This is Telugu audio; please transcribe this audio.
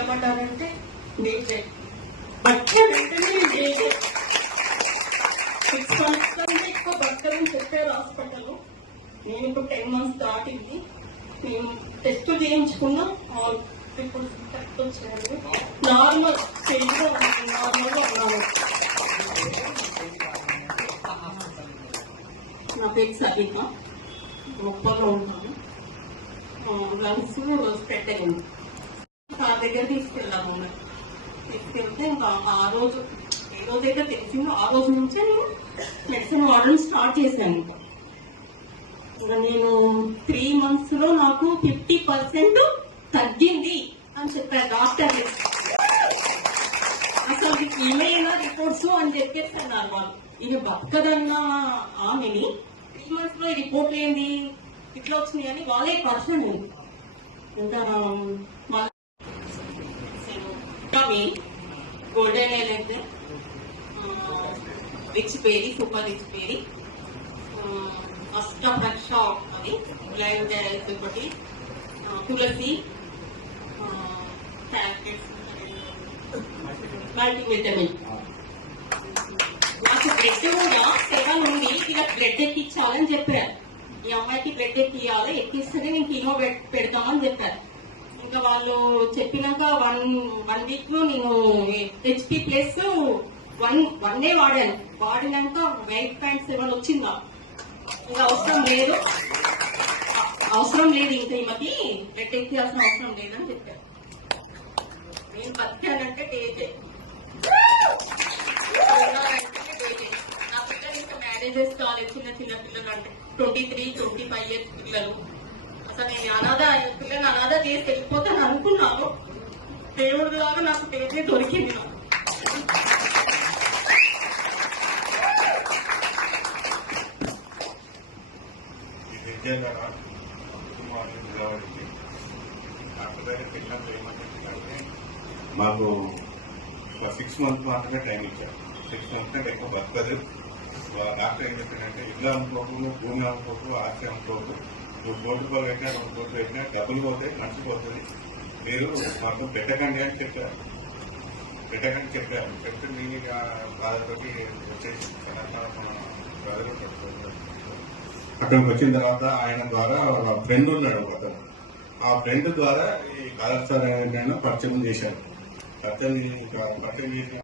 ఏమంటారంటే నేచే బట్టే వెంటనే నేచే 6 months కంటే ఎక్కువ బతకదని చెప్పారు హాస్పిటల్లో. నేను ఇప్పుడు 10 months దాటింది. నేను టెస్ట్ చేయించుకున్నా, ఆల్ రిపోర్ట్స్ కరెక్ట్ వచ్చాయి. నార్మల్ స్టేజ్లో నార్మల్గా ఉన్నాను. నా పేరు సబీన, మొక్కలో ఉంటాను. లంగ్స్ స్ప్రెడ్ అయింది. సార్ దగ్గర తీసుకెళ్ళాము. తీసుకెళ్తే ఇంకా ఆ రోజు ఏ రోజైతే తెలిసిందో ఆ రోజు నుంచే నేను మెడిసిన్ వాడడం స్టార్ట్ చేశాను. ఇంకా నేను 3 months లో నాకు 50% తగ్గింది అని చెప్పారు డాక్టర్. అసలు ఏమైనా రిపోర్ట్స్ అని చెప్పేసి అన్నారు వాళ్ళు. ఇది బతకదన్న ఆమెని 3 months లో రిపోర్ట్ ఏంది ఇట్లా వచ్చినాయి అని వాళ్ళే పర్సన్ ఇంకా golden elect, rich berry, super rich berry, అష్టప్రక్ష ఒకటి, బ్లైండ్ ఒకటి, తులసి మల్టీవిటమిన్. నాకు బ్లడ్ కూడా 7 ఉంది. ఇలా బ్లడ్ ఎక్కించాలని చెప్పారు. ఈ అమ్మాయికి బ్లడ్ ఎక్కియాలి, ఎక్కిస్తేనే నేను కీమో పెడతామని చెప్పారు. ఇంకా వాళ్ళు చెప్పినాక 1 week లో నేను HP ప్లస్ 1 వాడాను. వాడినాక 8.7 వచ్చిందా. ఇంకా అవసరం లేదు ఇంకా ఈమెకి బ్లడ్ ఎక్కియాల్సిన అవసరం లేదని చెప్పారు. నేను బతికానంటే డేటే. నా పిల్లలు ఇంకా మ్యారేజెస్ కాలేదు, చిన్న పిల్లలు అంటే 23, 25 years పిల్లలు. అసలు నేను పిల్లల్ని అనాథ చేసి వెళ్ళిపోతాను అనుకున్నాను. దేవుడు లాగా నాకు పేరే దొరికింది. మాకు 6 months మాత్రమే టైం ఇచ్చారు. 6 months కంటే ఎక్కువ బతకదు. డాక్టర్ ఏం చెప్పారంటే ఇల్లు అమ్ముకోకు, భూమి అమ్ముకోకు, ఆస్తి అమ్ముకోకు, నువ్వు 1 కోటి రూపాయలు పెట్టినా 2 కోట్లు పెట్టినా డబ్బులు పోతాయి, నడిచిపోతుంది, మీరు మాత్రం పెట్టకండి అని చెప్పారు. చెప్తే నేను బాధతోటి వచ్చేసి అక్కడికి వచ్చిన తర్వాత ఆయన ద్వారా వాళ్ళ ఫ్రెండ్ ఉన్నాడు ఒకతను. ఆ ఫ్రెండ్ ద్వారా ఈ కలర్ సార్ పరిచయం చేశారు. పరిచయం చేసిన